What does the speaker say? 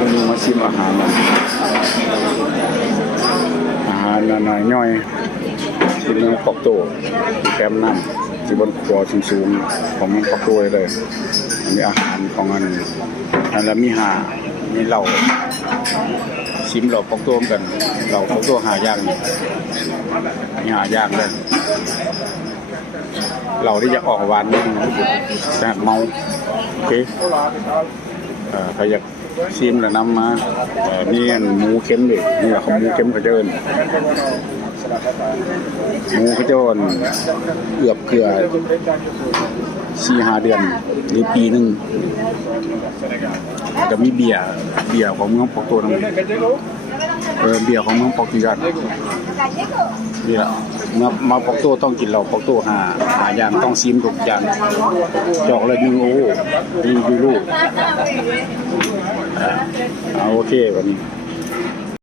วันนี้มาชิมอาหารหน่อยย่อยที่เมืองปอกโตแคมน้ำที่บนครัวสูงๆของเมืองปอกโตเลยมีอาหารของอันแล้วมีเหล้าชิมเหล้าปอกโตกันเหล้าปอกโตหายากมีหายากเลยเราที่จะออกหวานนิดนึงแต่เมาโอเคใครอยากชิมแล้วนำมานี่หมูเค็มดินี่แหละเขาหมูเค็มเขาเจิญหมูเขาเจิญเอือบเกลือ4-5 เดือนหรือปีนึงจะมีเบียร์ของเมืองปอกโตนั่นเบียร์ของเมืองปอกติกันนี่แหละมาปอกโตต้องกินเราปอกโตหาอย่างต้องซิมทุกอย่างจอกเลย1 โอ้ดีลูกโอเควันนี้